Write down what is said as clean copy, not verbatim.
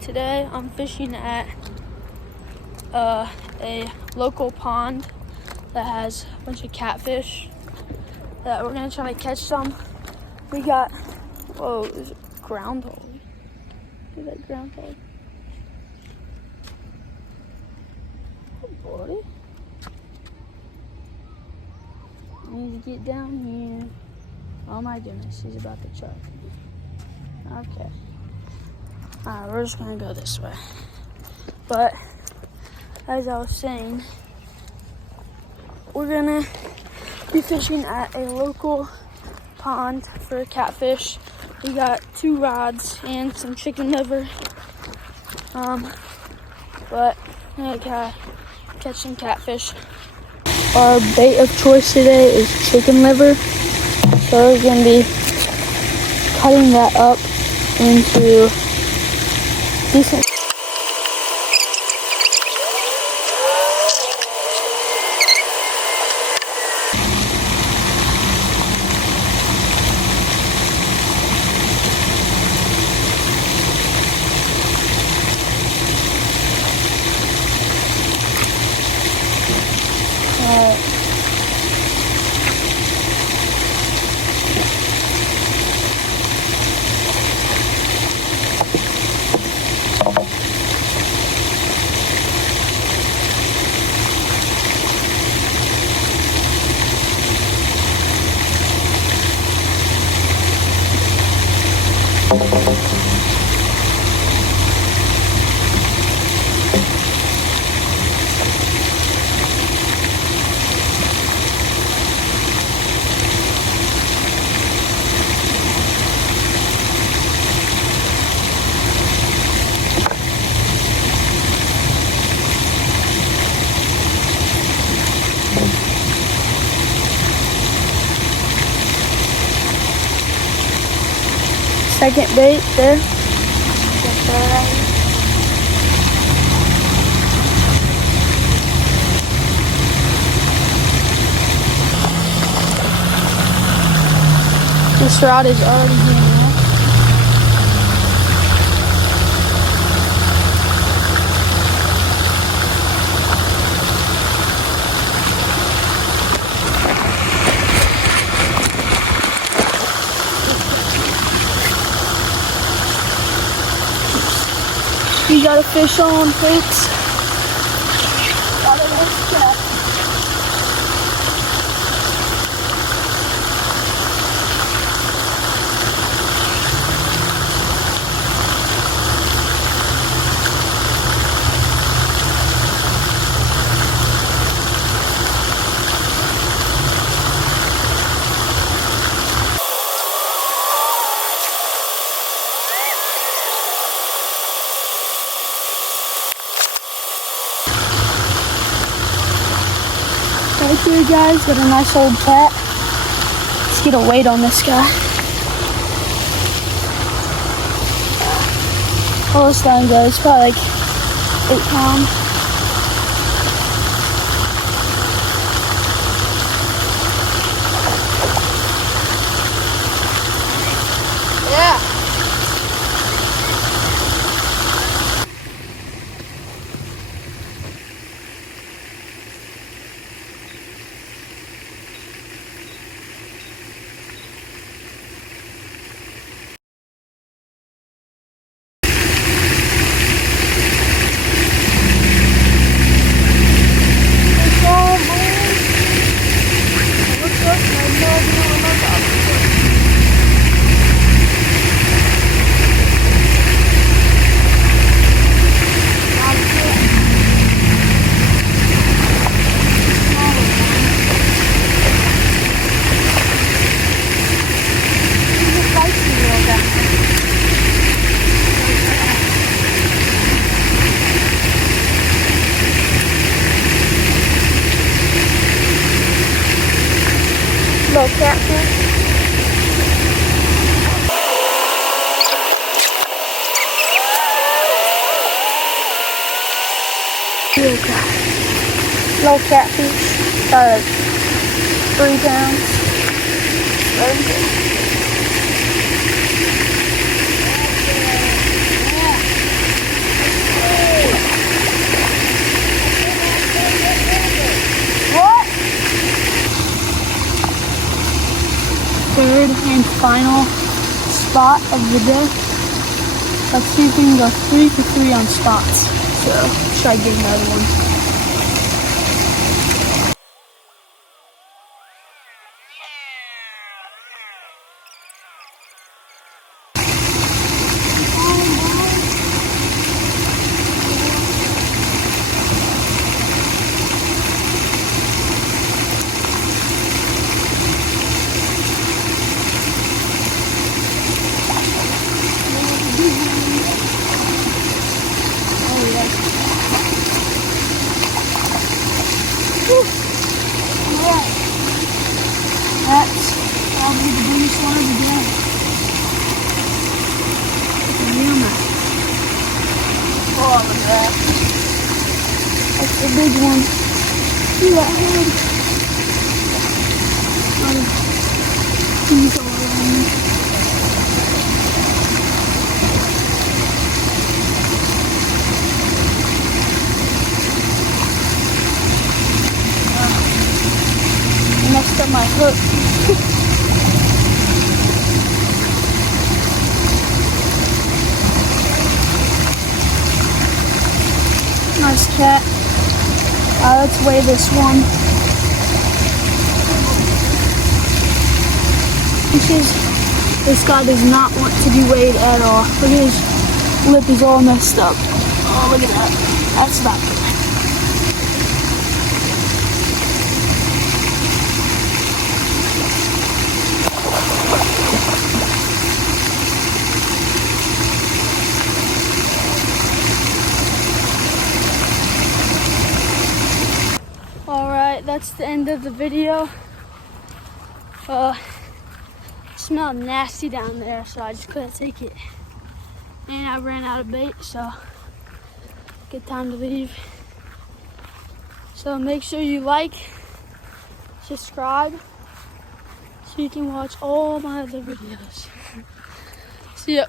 Today I'm fishing at a local pond that has a bunch of catfish that we're gonna try to catch some. We got, whoa, there's a groundhog. Look at that groundhog. Good boy. I need to get down here. Oh my goodness, he's about to choke. Okay. Alright, we're just gonna go this way. But as I was saying, we're gonna be fishing at a local pond for catfish. We got 2 rods and some chicken liver. But I gotta catch some catfish. Our bait of choice today is chicken liver. So we're gonna be cutting that up into decent. Second bait there. This rod is already getting wet. You got a fish on, folks. Got a nice cat. Right here, guys, got a nice old cat. Let's get a weight on this guy. Oh, this thing goes probably like 8 pounds. Yeah. Little catfish. Little catfish, about like 3 pounds. Very good. spot of the day. Let's see if we can go 3 for 3 on spots. So try to get another one. That's probably the biggest one of the day. Yummy. Oh, look at that. That's the big one. See that head? He's all around. Messed up my hook. Nice cat. Let's weigh this one. This guy does not want to be weighed at all. Look at his lip is all messed up. Oh, look at that. That's not good. Alright, that's the end of the video. It smelled nasty down there, so I just couldn't take it. And I ran out of bait, so good time to leave. So make sure you like, subscribe, so you can watch all my other videos. See ya.